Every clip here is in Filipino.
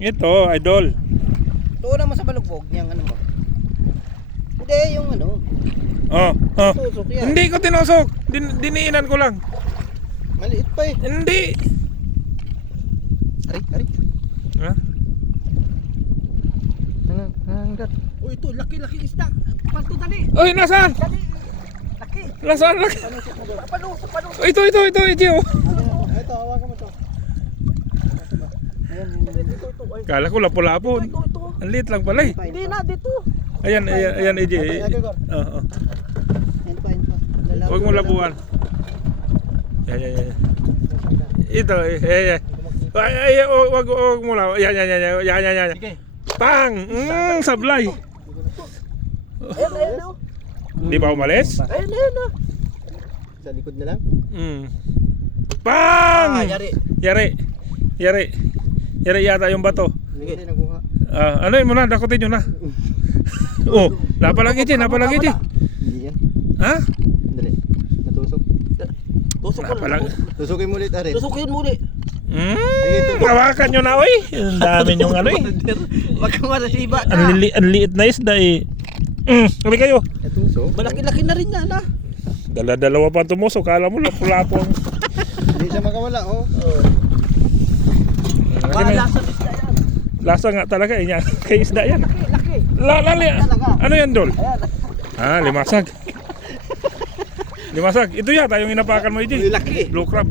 Ito, idol. Tuon naman sa balugbog niyang ano mo. Hindi, yung ano. Oh. Tusok yan. Hindi ko tinusok. Diniinan ko lang. Maliit pa eh. Hindi. Ari. Ha? Hanggat. Oh, ito, laki-laki isda. Panto dali. Oy, nasaan? Dali. Laki. Nasaan? Laki. Palusok. Ito, Ito. Ito, hawakan mo to. Ayan, ito. Ay, Kala ko lapo-lapo. ito. Ang liit lang pala eh. Hindi na, dito. Ayan, EJ. Oo. Yan pa. Huwag mo labuan. Yan. Ito, Ay, wag mo lang. Yan. Sige. Pang! Sablay. Ayun. Di ba umalis? Ayun. Sa likod na lang? Pang! Yari. Yari yata yung bato. Hindi nakuha. Ano yun mo na, dakutin nyo na. Oh, napalagi din. Hindi yan. Ha? Dali. Natusok. Tusok ko Napalag. Tusukin mo ulit, Arin. Tusukin mo ulit. Hawakan nyo na, oy. Ang dami nyong ano eh. Wag kang marasiba ka. Ang liit na isda eh. Hali kayo. Tusok? Malaki-laki na rin yan, ha? Dala-dalawa pa tumusok. Kala mo lapo-lapo. Hindi siya makawala, oh. Lasa isda yan. Lasa nga talaga eh. Kay isda yan. Laki. Lali. Ano yan, Dol? Ayan. Limasag. Ito yata yung inapakan mo, EJ. Laki. Blue crab.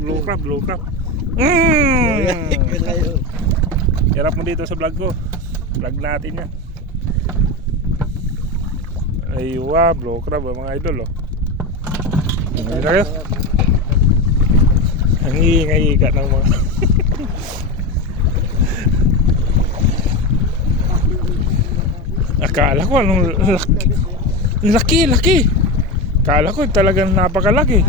Hirap mo dito sa vlog ko. Vlog natin yan. Aywa, blue crab mga idol oh. Ano kayo? Ang hihinga-higa ng mga akala ko anong laki. Akala ko talagang napakalaki.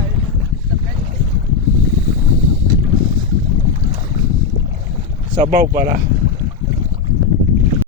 Sabaw pala.